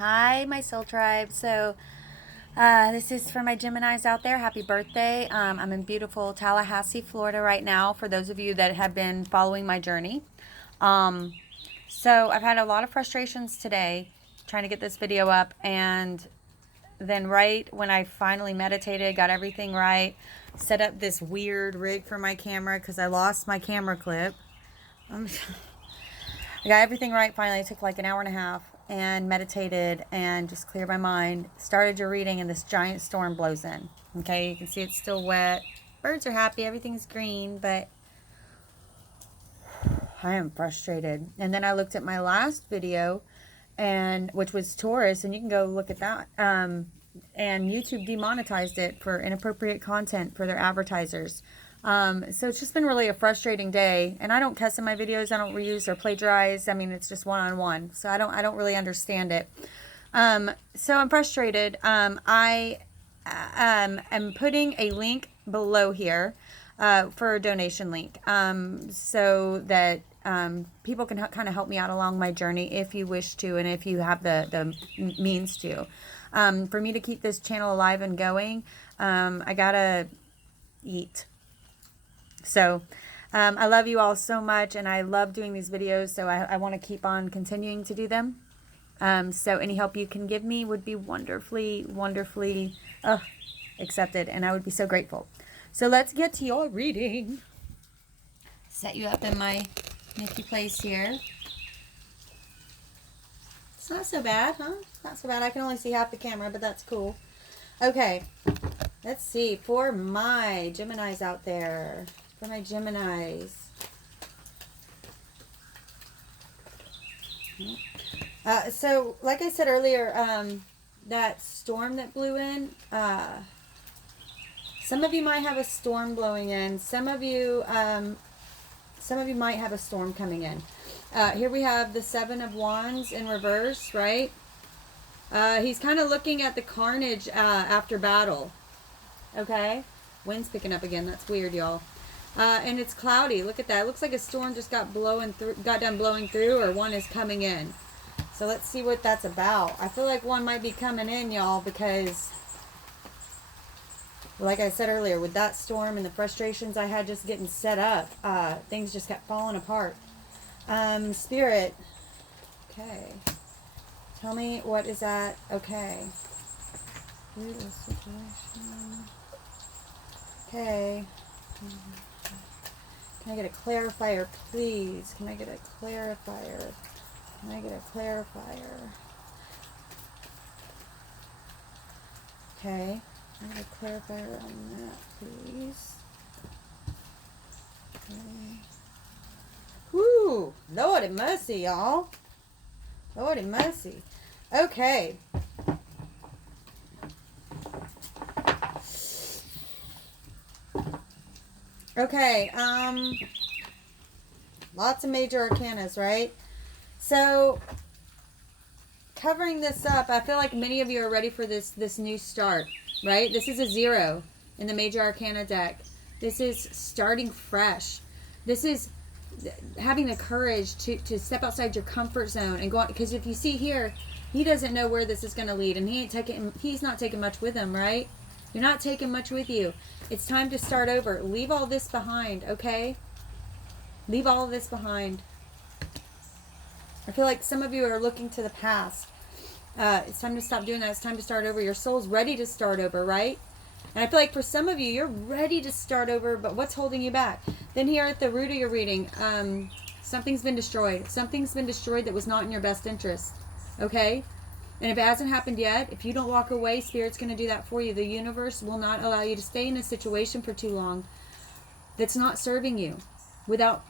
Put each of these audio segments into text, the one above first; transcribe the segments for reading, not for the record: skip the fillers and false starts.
Hi, my soul tribe. This is for my Geminis out there. Happy birthday. I'm in beautiful Tallahassee, Florida right now, for those of you that have been following my journey. Um, I've had a lot of frustrations today trying to get this video up, and then right when I finally meditated, got everything right, set up this weird rig for my camera because I lost my camera clip. I got everything right finally. It took like an hour and a half and meditated and just cleared my mind. Started your reading and this giant storm blows in. Okay, you can see it's still wet. Birds are happy, everything's green, but I am frustrated. And then I looked at my last video, and which was Taurus, and you can go look at that. And YouTube demonetized it for inappropriate content for their advertisers. So it's just been really a frustrating day, and I don't cuss in my videos. I don't reuse or plagiarize. I mean, it's just one-on-one. So I don't really understand it. So I'm frustrated. I am putting a link below here, for a donation link, so that people can kind of help me out along my journey if you wish to, and if you have the means to. For me to keep this channel alive and going, I gotta eat. So I love you all so much, and I love doing these videos, so I want to keep on continuing to do them. So any help you can give me would be wonderfully accepted, and I would be so grateful. So let's get to your reading. Set you up in my Nikki place here. It's not so bad, huh? Not so bad. I can only see half the camera, but that's cool. Okay, let's see. For my Geminis out there. For my Geminis. So, like I said earlier, that storm that blew in, some of you might have a storm blowing in. Some of you might have a storm coming in. Here we have the Seven of Wands in reverse, right? He's kind of looking at the carnage after battle. Okay? Wind's picking up again. That's weird, y'all. And it's cloudy. Look at that. It looks like a storm just got done blowing through, or one is coming in. So let's see what that's about. I feel like one might be coming in, y'all, because like I said earlier, with that storm and the frustrations I had just getting set up, things just kept falling apart. Spirit. Okay. Tell me, what is that? Okay. Okay. Can I get a clarifier, please? Can I get a clarifier? Can I get a clarifier? Okay. Can I get a clarifier on that, please? Okay. Whoo! Lordy mercy, y'all. Lordy mercy. Okay. Okay, lots of major arcanas, right? So, covering this up, I feel like many of you are ready for this new start, right? This is a 0 in the major arcana deck. This is starting fresh. This is having the courage to step outside your comfort zone and go on, because if you see here, he doesn't know where this is going to lead, and he's not taking much with him, right? You're not taking much with you. It's time to start over. Leave all this behind, okay? Leave all of this behind. I feel like some of you are looking to the past. It's time to stop doing that. It's time to start over. Your soul's ready to start over, right? And I feel like for some of you, you're ready to start over, but what's holding you back? Then here at the root of your reading, something's been destroyed. Something's been destroyed that was not in your best interest, okay? And if it hasn't happened yet, if you don't walk away, Spirit's going to do that for you. The universe will not allow you to stay in a situation for too long that's not serving you, without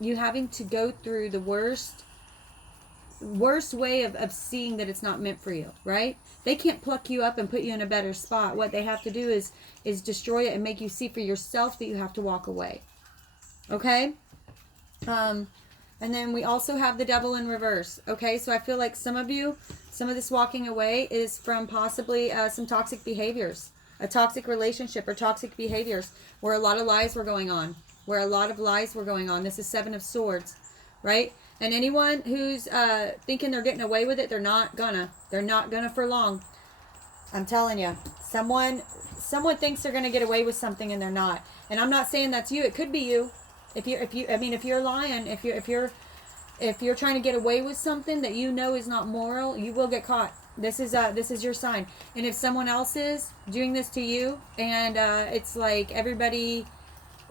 you having to go through the worst way of seeing that it's not meant for you, right? They can't pluck you up and put you in a better spot. What they have to do is destroy it and make you see for yourself that you have to walk away. Okay? And then we also have the Devil in reverse. Okay, so I feel like some of this walking away is from possibly some toxic behaviors, a toxic relationship or toxic behaviors where a lot of lies were going on. This is Seven of Swords, right? And anyone who's thinking they're getting away with it, they're not gonna. They're not gonna for long. I'm telling you. Someone thinks they're gonna get away with something and they're not. And I'm not saying that's you. It could be you. If you're lying, if you're trying to get away with something that you know is not moral, you will get caught. This is your sign. And if someone else is doing this to you, and it's like everybody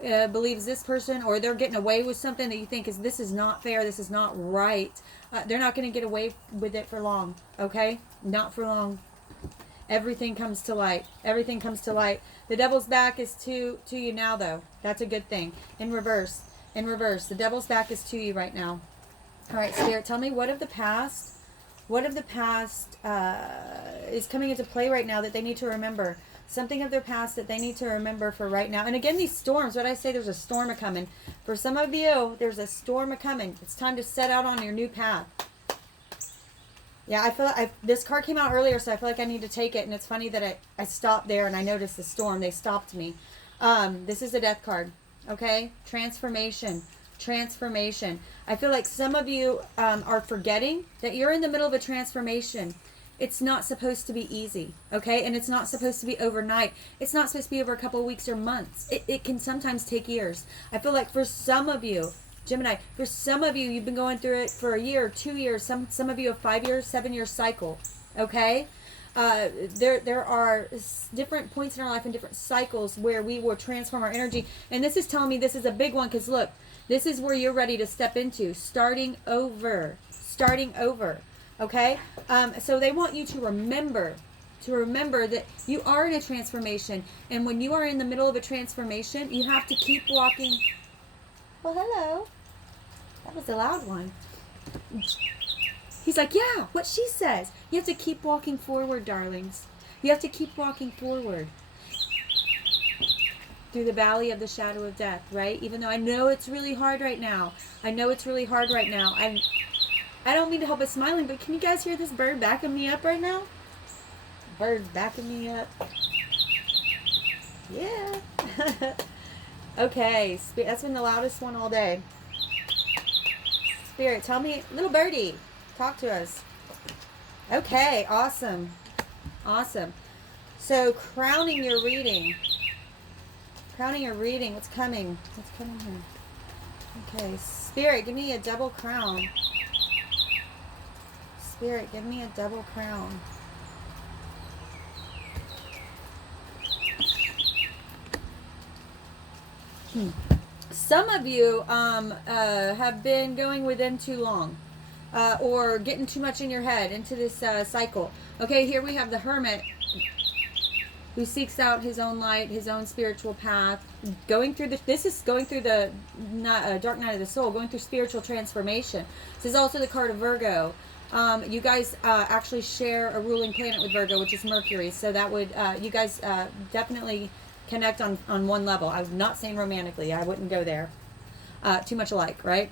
believes this person, or they're getting away with something that you think this is not fair, this is not right, they're not going to get away with it for long. Okay, not for long. Everything comes to light. Everything comes to light. The devil's back is to you now, though. That's a good thing. In reverse. In reverse. The devil's back is to you right now. All right, Spirit, tell me what of the past is coming into play right now that they need to remember. Something of their past that they need to remember for right now. And again, these storms, what I say, there's a storm a-coming. For some of you, there's a storm a-coming. It's time to set out on your new path. Yeah, I feel like this card came out earlier, so I feel like I need to take it. And it's funny that I stopped there and I noticed the storm. They stopped me. This is a death card. Okay? Transformation. Transformation. I feel like some of you are forgetting that you're in the middle of a transformation. It's not supposed to be easy. Okay? And it's not supposed to be overnight. It's not supposed to be over a couple of weeks or months. It can sometimes take years. I feel like for some of you, Gemini, for some of you, you've been going through it for a year, 2 years. Some of you have 5 years, 7-year cycle. Okay, there are different points in our life and different cycles where we will transform our energy. And this is telling me this is a big one, because look, this is where you're ready to step into starting over. Starting over. Okay, so they want you to remember that you are in a transformation, and when you are in the middle of a transformation, you have to keep walking. Well, hello. That was a loud one. He's like, yeah, what she says. You have to keep walking forward, darlings. You have to keep walking forward. Through the valley of the shadow of death, right? Even though I know it's really hard right now. I know it's really hard right now. I don't mean to help but smiling, but can you guys hear this bird backing me up right now? Bird's backing me up. Yeah. Okay, that's been the loudest one all day. Spirit, tell me, little birdie, talk to us. Okay, awesome. Awesome. So, crowning your reading. Crowning your reading, what's coming? What's coming here? Okay, Spirit, give me a double crown. Spirit, give me a double crown. Some of you have been going within too long, or getting too much in your head into this cycle. Okay, here we have the Hermit, who seeks out his own light, his own spiritual path, going through the dark night of the soul, going through spiritual transformation. This is also the card of Virgo. You guys actually share a ruling planet with Virgo, which is Mercury. So that would you guys definitely connect on one level. I'm not saying romantically. I wouldn't go there. Too much alike, right?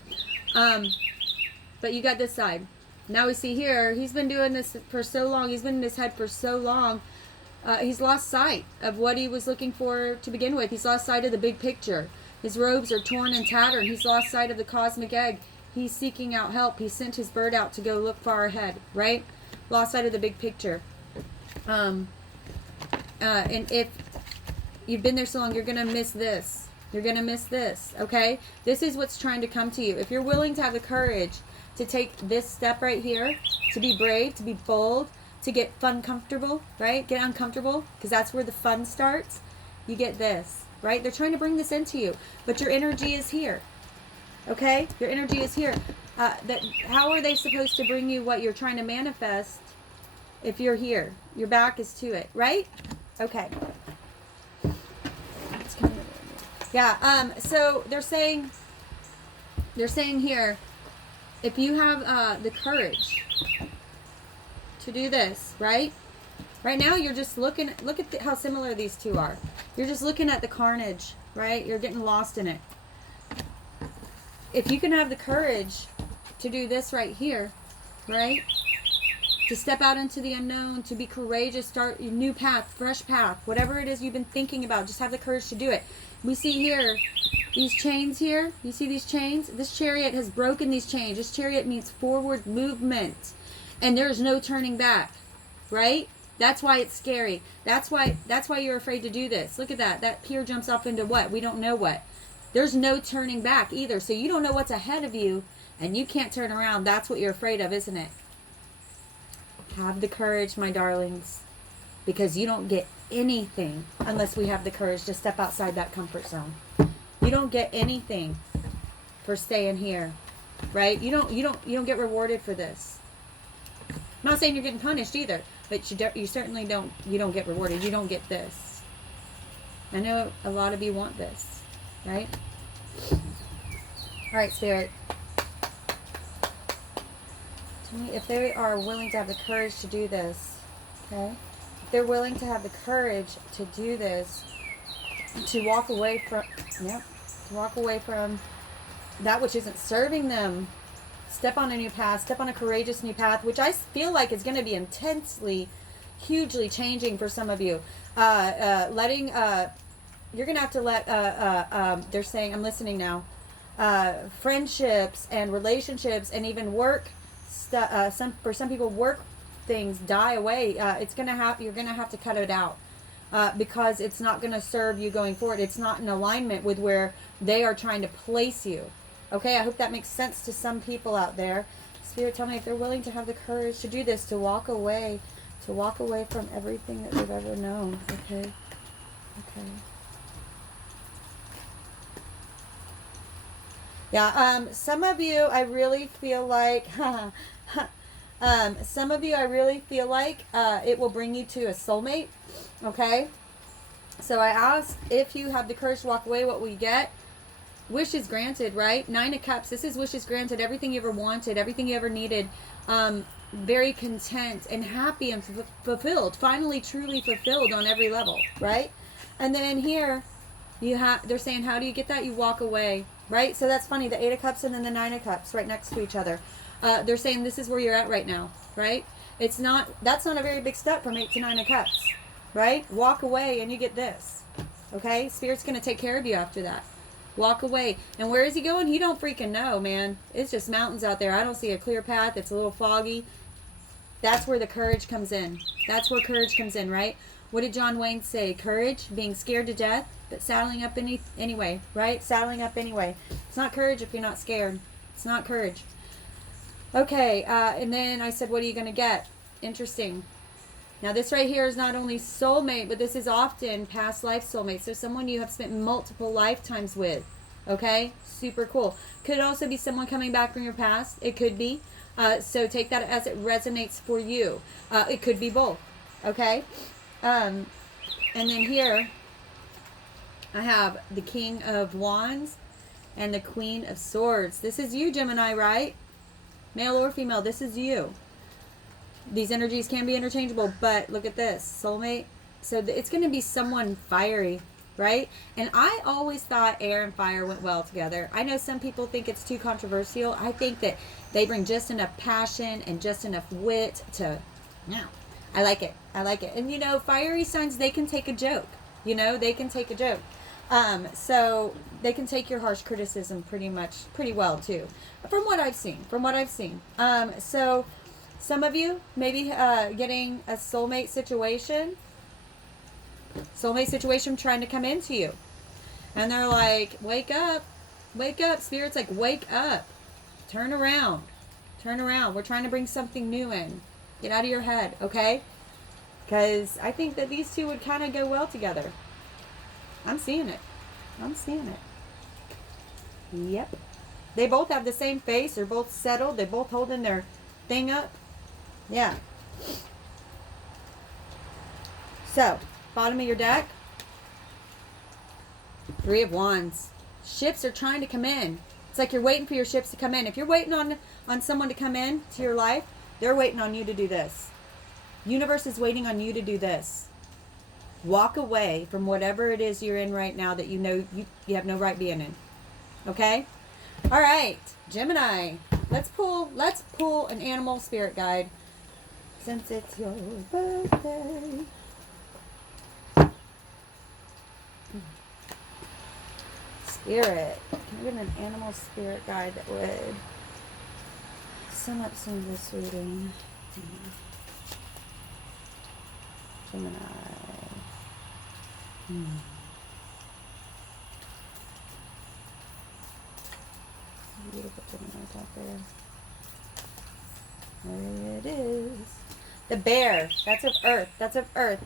But you got this side. Now we see here, he's been doing this for so long. He's been in his head for so long. He's lost sight of what he was looking for to begin with. He's lost sight of the big picture. His robes are torn and tattered. He's lost sight of the cosmic egg. He's seeking out help. He sent his bird out to go look far ahead, right? Lost sight of the big picture. And if you've been there so long, you're going to miss this. You're going to miss this, okay? This is what's trying to come to you. If you're willing to have the courage to take this step right here, to be brave, to be bold, to get uncomfortable, right? Get uncomfortable, because that's where the fun starts. You get this, right? They're trying to bring this into you, but your energy is here, okay? Your energy is here. How are they supposed to bring you what you're trying to manifest if you're here? Your back is to it, right? Okay. Yeah, so they're saying here, if you have the courage to do this, right? Right now you're just look at how similar these two are. You're just looking at the carnage, right? You're getting lost in it. If you can have the courage to do this right here, right? To step out into the unknown, to be courageous, start a new path, fresh path, whatever it is you've been thinking about, just have the courage to do it. We see here, These chains here, you see these chains? This chariot has broken these chains. This chariot means forward movement. And there's no turning back, right? That's why it's scary. That's why you're afraid to do this. Look at that. That pier jumps off into what? We don't know what. There's no turning back either. So you don't know what's ahead of you and you can't turn around. That's what you're afraid of, isn't it? Have the courage, my darlings, because you don't get anything unless we have the courage to step outside that comfort zone. You don't get anything for staying here, right? You don't get rewarded for this. I'm not saying you're getting punished either, but you certainly don't get rewarded. You don't get this. I know a lot of you want this, right? All right, Spirit. Tell me if they are willing to have the courage to do this, okay? If they're willing to have the courage to do this, to walk away from, to walk away from that which isn't serving them. Step on a new path, step on a courageous new path, which I feel like is going to be intensely, hugely changing for some of you. You're going to have to let, they're saying, I'm listening now, friendships and relationships and even work, for some people, work things die away. You're going to have to cut it out. Because it's not going to serve you going forward. It's not in alignment with where they are trying to place you. Okay, I hope that makes sense to some people out there. Spirit, tell me if they're willing to have the courage to do this, to walk away from everything that they've ever known. Okay, okay. Yeah, some of you, I really feel like, it will bring you to a soulmate. Okay, so I asked if you have the courage to walk away, what will you get? Wishes granted, right? 9 of Cups. This is wishes granted. Everything you ever wanted, everything you ever needed. Very content and happy and fulfilled. Finally, truly fulfilled on every level, right? And then here, they're saying, how do you get that? You walk away, right? So that's funny. The 8 of Cups and then the 9 of Cups right next to each other. They're saying this is where you're at right now, right? That's not a very big step from 8 to 9 of Cups. Right? Walk away and you get this. Okay? Spirit's going to take care of you after that. Walk away. And where is he going? He don't freaking know, man. It's just mountains out there. I don't see a clear path. It's a little foggy. That's where the courage comes in. That's where courage comes in, right? What did John Wayne say? Courage, being scared to death, but saddling up anyway, right? Saddling up anyway. It's not courage if you're not scared. It's not courage. Okay, and then I said, what are you going to get? Interesting. Now, this right here is not only soulmate, but this is often past life soulmate. So someone you have spent multiple lifetimes with. Okay? Super cool. Could also be someone coming back from your past. It could be. So take that as it resonates for you. It could be both. Okay? And then here, I have the King of Wands and the Queen of Swords. This is you, Gemini, right? Male or female, this is you. These energies can be interchangeable, but look at this. Soulmate. So it's going to be someone fiery, right? And I always thought air and fire went well together. I know some people think it's too controversial. I think that they bring just enough passion and just enough wit to... Yeah, I like it. I like it. And, you know, fiery signs, they can take a joke. You know, they can take a joke. So they can take your harsh criticism pretty well, too. From what I've seen. So... Some of you maybe getting a soulmate situation trying to come into you. And they're like, wake up. Spirit's like, wake up. Turn around. We're trying to bring something new in. Get out of your head, okay? Because I think that these two would kind of go well together. I'm seeing it. Yep. They both have the same face. They're both settled. They're both holding their thing up. Yeah. So, bottom of your deck. 3 of Wands. Ships are trying to come in. It's like you're waiting for your ships to come in. If you're waiting on someone to come in to your life, they're waiting on you to do this. Universe is waiting on you to do this. Walk away from whatever it is you're in right now that you know you have no right being in. Okay? All right, Gemini. Let's pull an animal spirit guide. Since it's your birthday. Spirit. Can I get an animal spirit guide that would sum up some of this reading? Gemini. Beautiful Gemini's out there. There it is. The bear. That's of Earth. That's of Earth.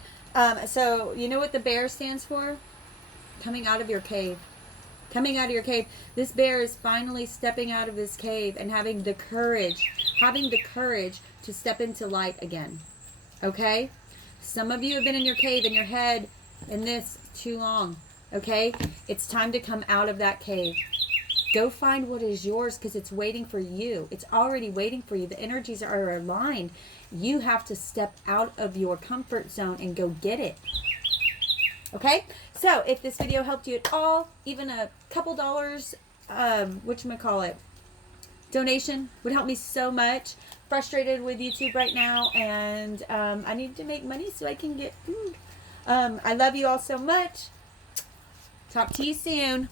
So you know what the bear stands for? Coming out of your cave. Coming out of your cave. This bear is finally stepping out of his cave and having the courage to step into light again. Okay? Some of you have been in your cave, in your head, in this too long. Okay? It's time to come out of that cave. Go find what is yours because it's waiting for you. It's already waiting for you. The energies are aligned. You have to step out of your comfort zone and go get it. Okay? So, if this video helped you at all, even a couple dollars, donation would help me so much. Frustrated with YouTube right now, and I need to make money so I can get food. I love you all so much. Talk to you soon.